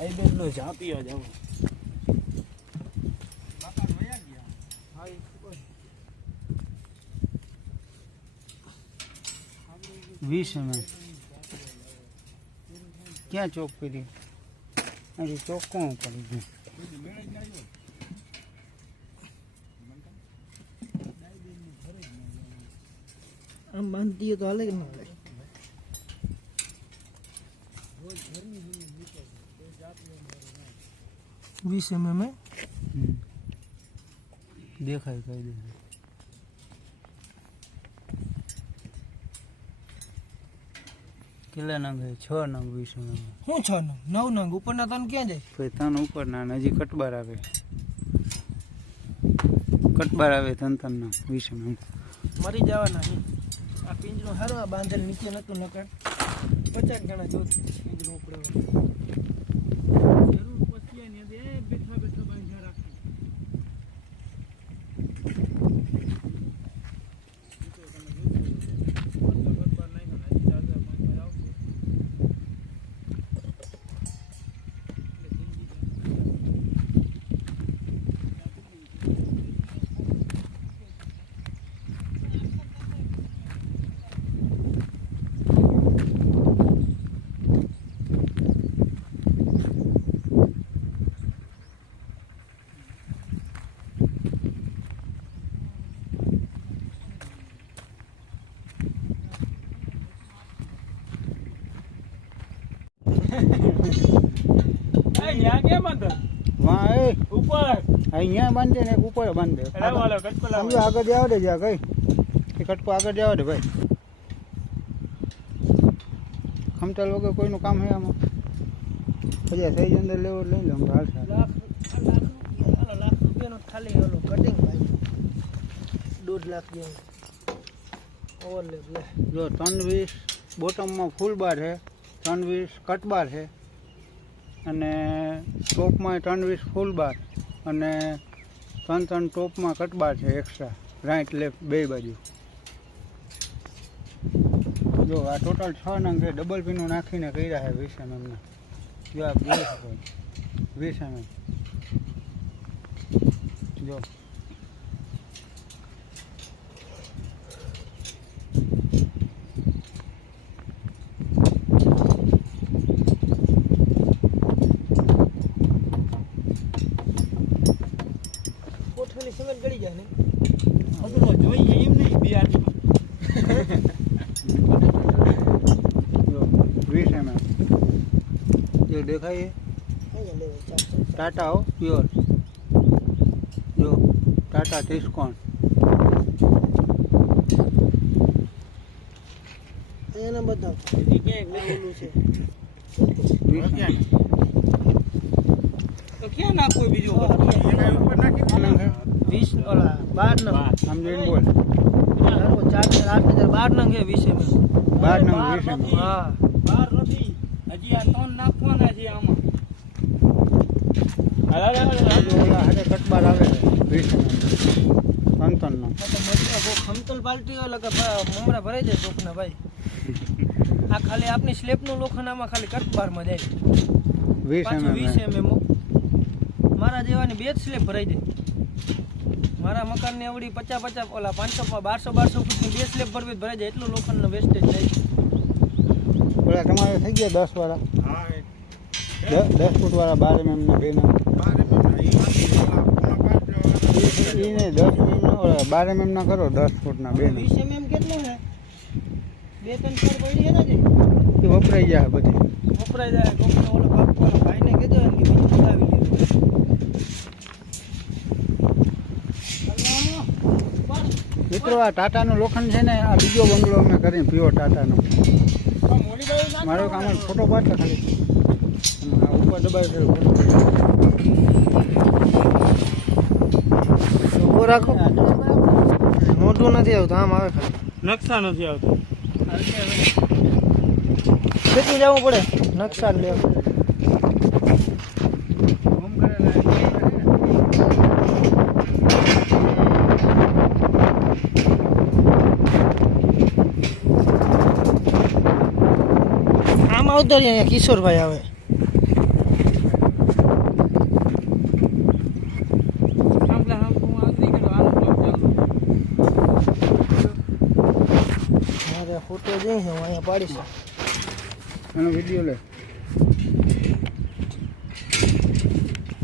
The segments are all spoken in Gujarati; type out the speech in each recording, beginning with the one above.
આઈ બેલો ઝાંપીઓ જાવ 20 mm क्या चौक करी अरे चौक कौन पड़ी गई हम बांधती है तो अलग ना 20 mm में देखा है कहीं देखा કેટલા નંગ છે 6 નંગ 20 નંગ હું 6 નંગ 9 નંગ ઉપરના તન ક્યાં જાય પછી તન ઉપરના હજી કટબાર આવે તન નંગ 20 નંગ મરી જવાના આ પિંજરું હારવા બાંધેલ નીચે નતું નકર 50 ગણા જો પિંજરું ઉપડવા જરૂર પછી ને બે બેઠા બેઠા બાંધ્યા રાખી અહીંયા બાંધે ને ઉપર બાંધે સમજો આગળ જાવ દે જા કઈ એ કટકો આગળ જાવ દે ભાઈ ખમચાલ વગર કોઈનું કામ હે આમાં પછી સહી અંદર લેવો લઈ લો હાલશે લાખ રૂપિયાનો ખાલી ઓલો કટિંગ ભાઈ 1.5 લાખ જેવું ઓવરલેપ લે જો 320 બોટમમાં ફૂલ બાર છે 320 કટ બાર છે અને ટોપમાં 320 ફૂલ બાર અને 3 ટોપમાં કટ બાર છે એક્સ્ટ્રા રાઈટ લેફ્ટ બે બાજુ જો આ ટોટલ 6 નંગ છે ડબલ પીનું નાખીને કર્યા છે 20 mm ના જો આપ જોઈ શકો 20 mm જો કોઠાની સિમેન્ટ ગળી જાય ને હજુ જોઈએ એમ નહીં બે આટલું જો 20 mm જે દેખાય ટાટા હો પ્યોર જો ટાટા ત્રિકોણ એના બધા ક્યાં લેવલું છે 20 mm તો ક્યાં નાખો બીજું એના ઉપર નાખી 20 ઓલા 12 નંગ સમજીને બોલ 12 નંગ છે 20 mm 12 નંગ 20 mm હા 12 નથી હજી આ 3 નાખવાના છે આમાં ઓલા હારે કટબાર આવે 20 mm 3 નો ખમતલ બાલ્ટી ઓલા કે મમરા ભરાઈ જાય ચોકના ભાઈ આ ખાલી આપની સ્લેબનું લોખંડ આમાં ખાલી કટબારમાં જાય 20 mm મારા જેવાની બે જ સ્લેબ ભરાઈ જાય મારા મકાનની આવડી 50 ઓલા 500 1200 ફૂટની બે સ્લેબ ભરવી ભરાઈ જાય એટલું લોખંડનો વેસ્ટેજ જાય ઓલા તમારે થઈ ગયા 10 વાળા હા 10 ફૂટ વાળા 12 mm ના બે ના 12 mm ના કરો 10 ફૂટ ના બે ના 20 mm કેટલું છે 2-3 ફૂટ પડી છે ને એ વપરાઈ જાય બધી વપરાઈ જાય કોકનો ઓલો ભાઈને કીધો એમ કે બીજું બનાવી લીધું મિત્રો આ ટાટાનું લોખંડ છે ને આ બીજો બંગલો અમે કરીને પ્યોર ટાટાનો મારો કામ ફોટો પાડતા ખાલી ઉપર દબાવી ફેર ઉભો રાખો મોટું નથી આવતું આમ આવે ખાલી નકશા નથી આવતો કેટલું જવું પડે નકશા લેવા આમ આવતો અહીંયા કિશોરભાઈ આવે તારે ફોટો જોઈ છે હું અહીંયા પાડીશ. એનો વિડીયો લે.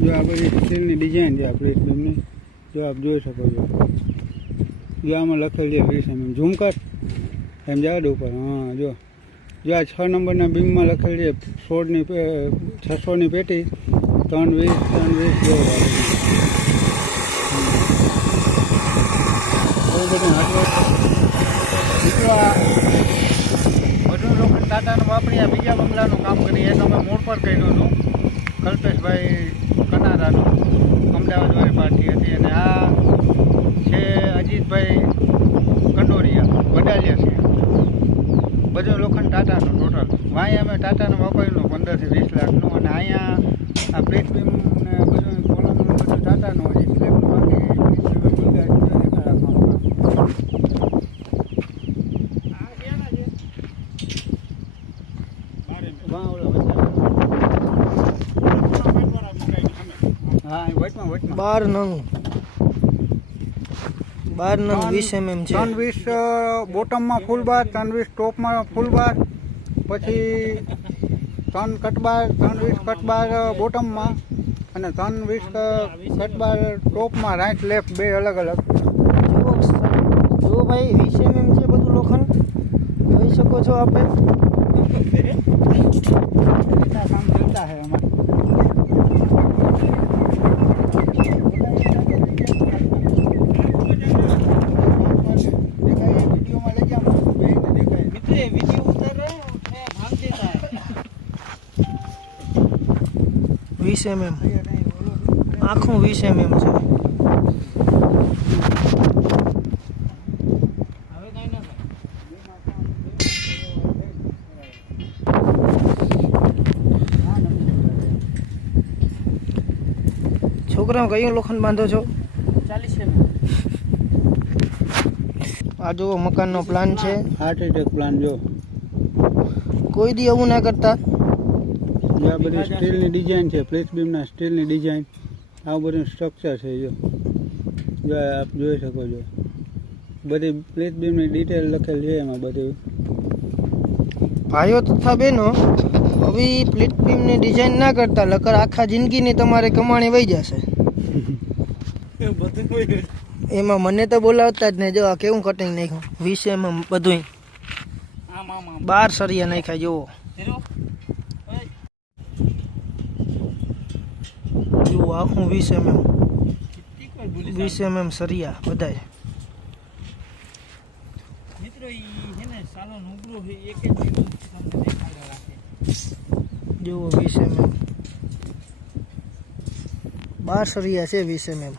જો આ બધી સ્ટીલની ડિઝાઇન છે આ પ્લેટ બીમની, જો આપ જોઈ શકો છો. જો આમાં લખેલ છે 20 mm. ઝૂમ કર એમ જવા દે ઉપર. હા જો આ 6 નંબરના બીમમાં લખેલ છે 600ની પેટી 320 જેવો બધું હાર્ડવેર. મિત્રો આ બધું લોકો ટાટાનું વાપરી આ બીજા બંગલાનું કામ કરી એ તમે મોડ પર કર્યું હતું કલ્પેશભાઈ કનારાનું, અમદાવાદવાળી પાર્ટી હતી. અને આ છે અજીતભાઈ કંડોરિયા વડાલિયા છે. બધું લોખંડ ટાટાનું ટોટલ. વાંઈ અમે ટાટાનું વાપરેલું 15 થી 20 લાખનું. અને અહીંયા આ પ્લેટ બીમ ને બધું કોલમ બધું ટાટાનું. હજી સ્લેબનું બાકી હા 12 નંગ 20 mm છે. 320 બોટમમાં ફૂલ બાર, 320 ટોપમાં ફૂલ બાર, પછી 3 કટબાર, 320 કટબાર બોટમમાં અને 320 કટબાર ટોપમાં. રાઈટ લેફ્ટ બે અલગ અલગ. જુઓ ભાઈ 20 mm છે બધું લોખંડ જોઈ શકો છો આપણે. કામ ચલતા હે એમાં. આખું 20 mm છે. છોકરાઓ કયું લોખંડ બાંધો છો? 40 mm. આ જો મકાનનો પ્લાન છે. આર્કિટેક્ટ પ્લાન જો. કોઈ દી આવું ના કરતા. આ બધી સ્ટીલની ડિઝાઇન છે, પ્લેટ બીમના સ્ટીલની ડિઝાઇન. આ બધું સ્ટ્રક્ચર છે જો આપ જોઈ શકો છો. બધી પ્લેટ બીમની ડિટેલ લખેલ છે એમાં બધી. ભાઈઓ તથા બહેનો હવે પ્લેટ બીમની ડિઝાઇન ના કરતા, લકર આખા જિંદગીની તમારે કમાણી વહી જશે. એમાં મને તો બોલાવતા જ નહીં. જો આ કેવું કટિંગ નાખ્યું 20 mm બધું 12 સરિયા નાખ્યા જુઓ. જુઓ આખું 20 mm 20 mm સરિયા બધાય. જુઓ 20 mm 12 સરિયા છે 20 mm.